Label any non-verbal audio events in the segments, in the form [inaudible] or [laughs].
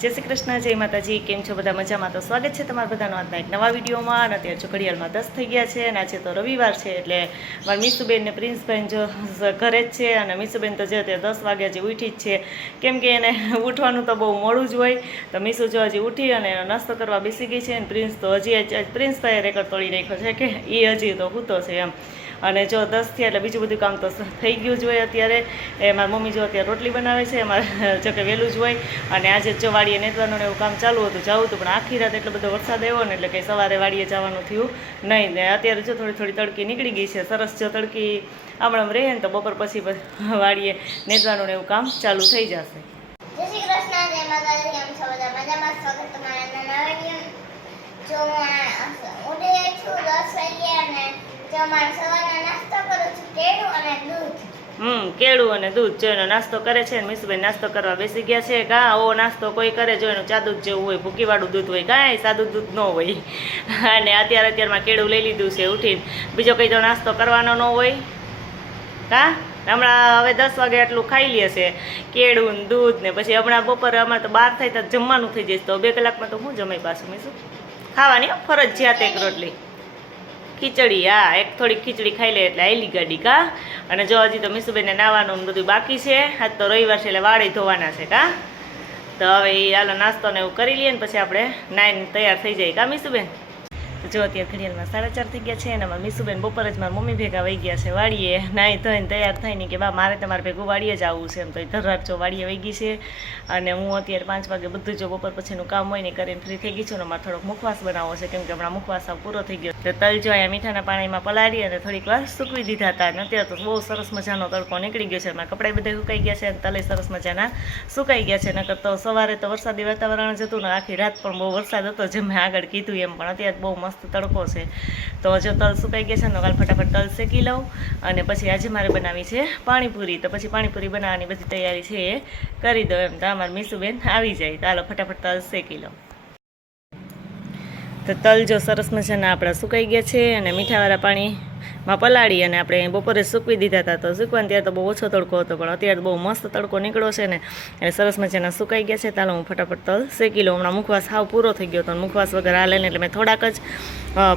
જય શ્રી કૃષ્ણ, જય માતાજી, કેમ છો બધા મજામાં? તો સ્વાગત છે તમારા બધાનો આજના એક નવા વિડીયોમાં. અને અત્યારે જો ઘડિયાળમાં દસ થઈ ગયા છે અને આજે તો રવિવાર છે, એટલે મારા મીસુબેન ને પ્રિન્સબેન જો ઘરે જ છે અને મીસુબેન તો જે અત્યારે દસ વાગ્યા જે ઉઠી જ છે. કેમ કે એને [laughs] ઉઠવાનું તો બહુ મોડું જ હોય. તો મીસુ જો હજી ઉઠી અને નાસ્તો કરવા બેસી ગઈ છે અને પ્રિન્સ તો હજી પ્રિન્સ તો રેકોર્ડ તોડી રાખ્યો છે કે એ હજી તો હૂતો છે એમ. અને જો દસ થયા એટલે બીજું બધું કામ તો થઈ ગયું જ હોય અત્યારે. એ મારી મમ્મી જો અત્યારે રોટલી બનાવે છે, અમારે [laughs] જો કે વહેલું જ હોય. અને આજે જો વાડીએ નેતવાનું એવું કામ ચાલુ હતું જવું હતું, પણ આખી રાત એટલો બધો વરસાદ આવ્યો ને એટલે કંઈ સવારે વાડીએ જવાનું થયું નહીં. ને અત્યારે જો થોડી થોડી તડકી નીકળી ગઈ છે, સરસ જો તડકી આમણામ રહે ને તો બપોર પછી [laughs] વાડીએ નેતવાનું એવું કામ ચાલુ થઈ જશે. જો હું સવારનો નાસ્તો કરું છું કેળું અને દૂધ હમ કેળું અને દૂધ જોઈનો નાસ્તો કરે છે મીસુભાઈ નાસ્તો કરવા બેસી ગયા છે કા આવો નાસ્તો કોઈ કરે જો એનું ચાદુ જેવું હોય ભૂકીવાળું દૂધ હોય. કાંઈ સાદું દૂધ ન હોય. [laughs] અને અત્યારે અત્યારમાં કેળું લઈ લીધું છે ઉઠીને. બીજો કંઈ તો નાસ્તો કરવાનો ન હોય? કા હમણાં હવે દસ વાગે આટલું ખાઈ લે છે. કેળું દૂધ ને પછી હમણાં બપોરે અમારે તો બાર થાય તો જમવાનું થઈ જશે. તો બે કલાકમાં તો હું જમાઈ પાછું મીસું? ખાવાની હો, ફરજિયાત એક રોટલી. ખીચડી, હા, એક થોડીક ખીચડી ખાઈ લે એટલે આયલી ગાડી, કા? અને જો હજી તો મીસુબેનને નાવાનું બધું બાકી છે, આજ તો રવિવાર છે એટલે વાળી ધોવાના છે, કા? તો હવે એ હાલો નાસ્તો ને એવું કરી લઈએ ને પછી આપણે નાઈને તૈયાર થઈ જાય, કા, મીસુબેન? જો અત્યારે ઘડિયાળમાં સાડા ચાર થઈ ગયા છે અને મારા મીસુબેન બપોર જ મારા મમ્મી ભેગા વહી ગયા છે વાડીએ. નાહી ધોઈને તૈયાર થઈને કે બા, મારે તમારે ભેગું વાડીએ જ આવવું છે એમ તો ધરાટ જો વાડીએ વહી ગઈ છે. અને હું અત્યારે પાંચ વાગે બધું જો બપોર પછીનું કામ હોય ને કરીને ફ્રી થઈ ગઈ છું અને મારે થોડોક મુખવાસ બનાવવો છે કેમ કે હમણાં મુખવાસ પૂરો થઈ ગયો. તો તલ જો અહીંયા મીઠાના પાણીમાં પલાળી અને થોડીક વાર સૂકવી દીધા હતા. અને અત્યારે તો બહુ સરસ મજાનો તડકો નીકળી ગયો છે. મારા કપડાં બધા સુકાઈ ગયા છે અને તલે સરસ મજાના સુકાઈ ગયા છે. નકર તો સવારે તો વરસાદી વાતાવરણ જ હતું ને આખી રાત પણ બહુ વરસાદ હતો જે મેં આગળ કીધું એમ. પણ અત્યારે બહુ મસ્ત તડકો છે. તો જો તલ સુકાઈ ગયા છે ને કાલ ફટાફટ તલ શેકી લઉં. અને પછી આજે મારે બનાવી છે પાણીપુરી. તો પછી પાણીપુરી બનાવવાની બધી તૈયારી છે એ કરી દો એમ તો અમારે મીસુબેન આવી જાય. તો હાલો ફટાફટ તલ શેકી લઉં. તો તલ જો સરસ મજાના આપણા સુકાઈ ગયા છે અને મીઠાવાળા પાણીમાં પલાળી અને આપણે બપોરે સૂકવી દીધા હતા તો સૂકવાને ત્યારે તો બહુ ઓછો તડકો હતો, પણ અત્યારે બહુ મસ્ત તડકો નીકળ્યો છે ને. એટલે સરસ મજાના સુકાઈ ગયા છે. ચાલો હું ફટાફટ તલ શેકી લઉં હમણાં મુખવાસ હાવ પૂરો થઈ ગયો હતો મુખવાસ વગર હાલે ને એટલે મેં થોડાક જ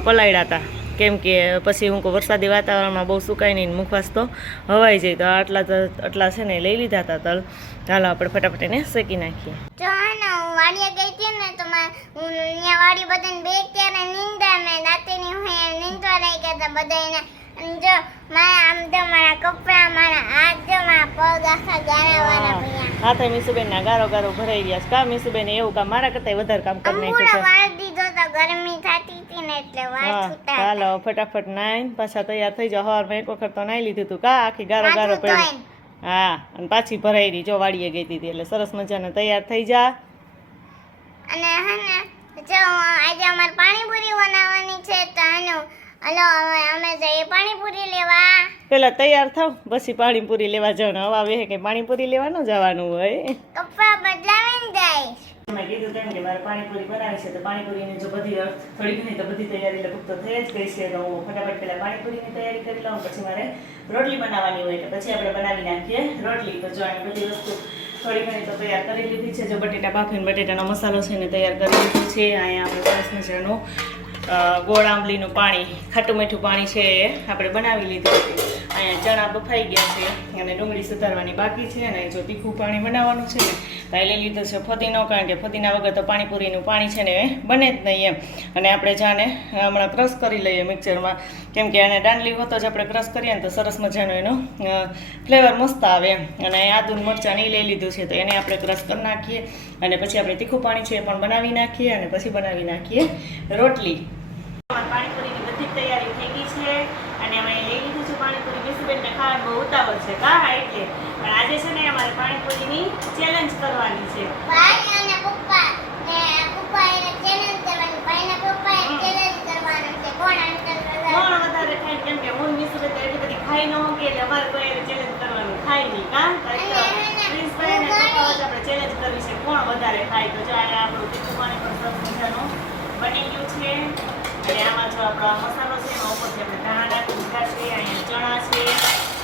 પલાળ્યા હતા કેમ કે પછી હું વરસાદી વાતાવરણમાં બહુ સુકાય નહીં મુખવાસ તો હવાઈ જાય. તો આટલા આટલા છે ને લઈ લીધા હતા તલ. ચાલો આપણે ફટાફટ એને શેકી નાખીએ. જો ને હું વાડીએ ગઈ હતી ને તો હું ત્યાં વાડી બધાને બે ત્યારે નીંદા ને દાંતીની હું નીંદવા રહી ગયા હતા બધાને અને જો મારા આમ તો મારા કપડાં મારા હાથ જો મારા પગ આખા ગારાવાળા પડ્યા હાથે મીસુબેનના ગારો ગારો ભરાઈ ગયા કા મીસુબેન એવું કા મારા કરતા વધારે કામ કરી નાખ્યું છે? વાળ દીધો તો ગરમી થતી હતી ને એટલે વાળ છૂટા હાલો ફટાફટ નાઈન પાછા તૈયાર થઈ જાઓ. સવારમાં એક વખત તો નાઈ લીધું હતું કા આખી ગારો ગારો માથું પડી હા અને પાછી ભરાઈ રહી. જો વાડીએ ગઈ હતી એટલે સરસ મજાને તૈયાર થઈ જા. અને હે ને જો આજે અમારે પાણીપુરી બનાવવાની છે તો હે હલો અમે જઈએ પાણીપુરી લેવા. પેલા તૈયાર થાવ પછી પાણીપુરી લેવા જવાનું. હવે આવે કે પાણીપુરી લેવા ન જવાનું હોય? કપડા બદલાવીને જઈશ. મેં કીધું તેમ કે મારે પાણીપુરી બનાવી છે તો પાણીપુરીની જો બધી થોડી ઘણી તો બધી તૈયારી લગભગ તો થઈ જ ગઈ છે. તો હું ફટાફટ પહેલા પાણીપુરીની તૈયારી કરી લઉં પછી મારે રોટલી બનાવવાની હોય તો પછી આપણે બનાવી નાખીએ રોટલી. તો જો આની બધી વસ્તુ થોડી ઘણી તો તૈયાર કરી લીધી છે. જો બટેટા બાફીને બટેટાનો મસાલો છે ને તૈયાર કરી લીધું છે. અહીંયા આપણે સરસ મજાનું ગોળ આંબલીનું પાણી, ખાટું મીઠું પાણી છે એ આપણે બનાવી લીધું હતું અહીંયા ચણા બફાઈ ગયા છે, અને ડુંગળી સુધારવાની બાકી છે, અને જો તીખું પાણી બનાવવાનું છે ને, તો લઈ લીધું છે ફદીનો, કારણ કે ફતીના વગર તો પાણીપુરીનું પાણી છે ને એ બને જ નહીં એમ. અને આપણે જાને હમણાં ક્રશ કરી લઈએ મિક્સરમાં. કેમ કે આને દાંડલી હોતો જ આપણે ક્રશ કરીએ ને તો સરસ મજાનો એનો ફ્લેવર મસ્ત આવે એમ. અને આદુન મરચાં એ લઈ લીધું છે, તો એને આપણે ક્રશ કરી નાખીએ. અને પછી આપણે તીખું પાણી છે એ પણ બનાવી નાખીએ, અને પછી બનાવી નાખીએ રોટલી. પાણીપુરીની બધી તૈયારી થઈ ગઈ છે. અને અમે લઈ લીધું છે પાણીપુરી. મીસુબેનને ખાવાનું બહુ ઉતાવળ છે. કા એટલે. પણ આજે છે ને અમારે પાણીપુરીની ચેલેન્જ કરવાની છે. ભાઈ અને પપ્પા. ને પપ્પા એને ચેલેન્જ કરવાની. ભાઈ ને પપ્પા એ ચેલેન્જ કરવાનું છે. કોણ અંતર કોણ વધારે ખાય? કેમ કે હું ને તો એટલી બધી ખાઈ ન કે એટલે અમારે કોઈ એને ચેલેન્જ કરવાનું ખાય નહીં. કા ને પપ્પા આપણે ચેલેન્જ કરવી છે. કોણ વધારે ખાય? તો જો આપણું તીખું પાણી પણ સરસ મજાનું બની ગયું છે. અને આમાં જો આપણો મસાલો છે એમાં છે આપણે ધાણા મીઠા છે અહીંયા ચણા છે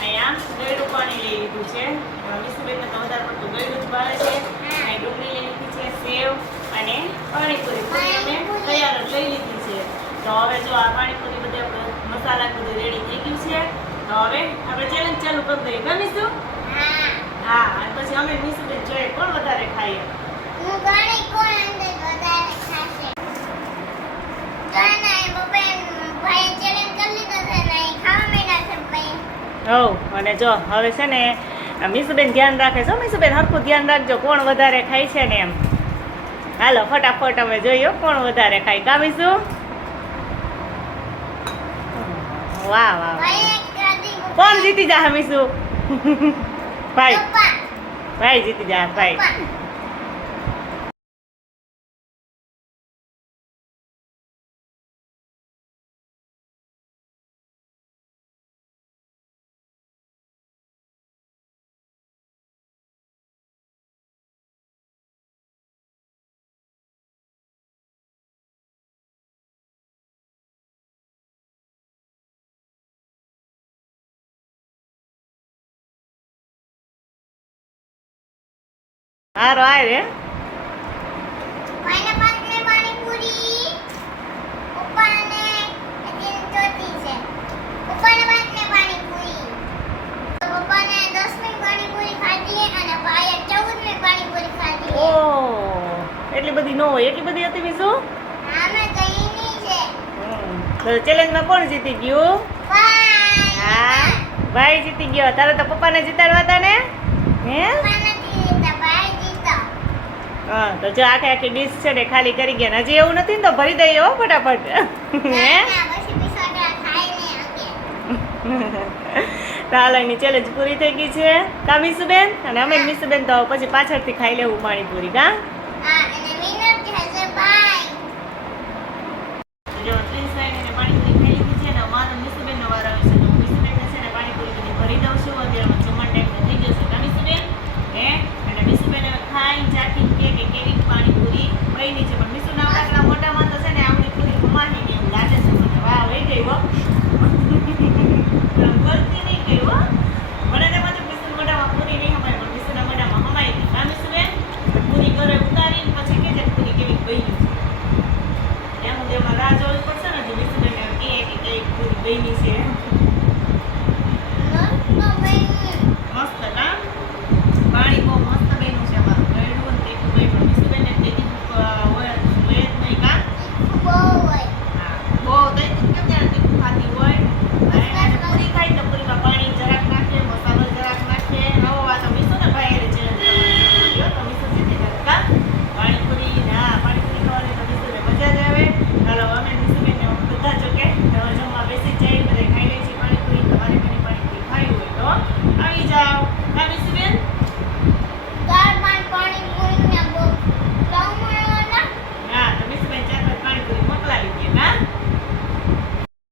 અહીંયા ગળ્યું પાણી લઈ લીધું છે. એમાં તો વધારે પડતું ગળ્યું જ ભાવે છે. અહીંયા ડુંગળી લઈ લીધી છે સેવ અને પાણીપુરી. પૂરી અમે તૈયાર જ લઈ લીધી છે. તો હવે જો આ પાણીપુરી બધી આપણે મસાલા બધું રેડી થઈ ગયું છે તો હવે આપણે ચેલેન્જ ચાલુ કરી દઈએ. ગમીશું હા. અને પછી અમે મીસુબેન જોઈએ કોણ વધારે ખાઈએ હું ગણી કોણ અંદર વધારે ખાશે તો એના એ પપ્પાએ ભાઈએ challenge કરી લીધો છે ને એ ખાવા માંડ્યા છે ભાઈ હવ અને જો હવે છે ને મીસુબેન ધ્યાન રાખે છે મીસુબેન હરખું ધ્યાન રાખજો કોણ વધારે ખાય છે ને એમ. હાલો ફટાફટ અમે જોઈએ કોણ વધારે ખાય. કામીશું વાહ વાહ વાહ. કોણ જીતી જા હમીશું ભાઈ. ભાઈ જીતી જા ભાઈ. ખાધી ઓ એટલી બધી ન હોય એટલી બધી હતી કહીની ચેલેન્જમાં કોણ જીતી ગયું? હા ભાઈ જીતી ગયો. તારે તો પપ્પાને જીતાડવા હતા ને? હે? હા તો જો આખે આખી ડીશ છે ને ખાલી કરી ગયા. હજી એવું નથી ને તો ભરી દઈએ હો ફટાફટ. તો હાલની ચેલેન્જ પૂરી થઈ ગઈ છે. કા મિસુબેન? અને અમે મિસુબેન તો પછી પાછળથી ખાઈ લેવું પાણીપુરી કા? જો babies here.